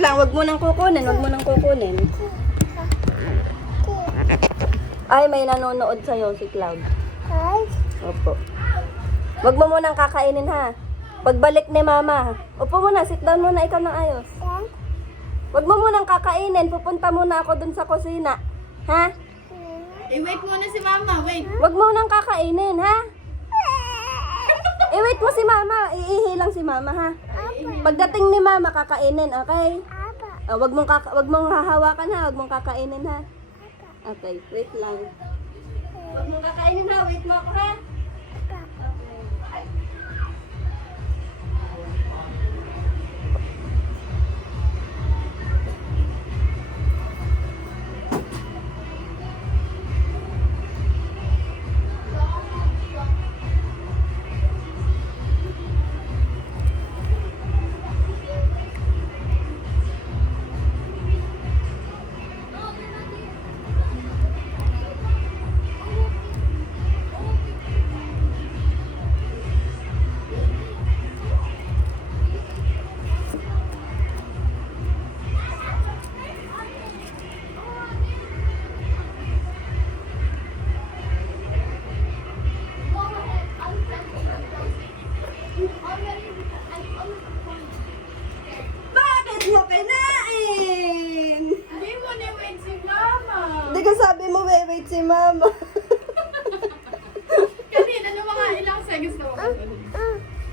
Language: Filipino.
lang, wag mo nang kukunin, wag mo nang kukunin. Ay, may nanonood sa'yo, si Cloud. Opo. Wag mo munang kakainin ha. Pagbalik ni Mama. Upo muna, sit down muna, ikaw ng ayos. Wag mo munang kakainin, pupunta muna ako dun sa kusina. Ha? I-wait muna si Mama, wait. Wag mo nang kakainin, ha? I-wait mo si Mama. Iihi lang si Mama, ha? Pagdating ni Mama, kakainin, okay? Wag mong hahawakan, ha? Wag mong kakainin, ha? Okay, wait lang. Wag mong kakainin, ha? Wait mo ako, ha? Bakit mo kinain? Hindi mo ni-wait si Mama. Hindi ka sabi mo, wait si Mama.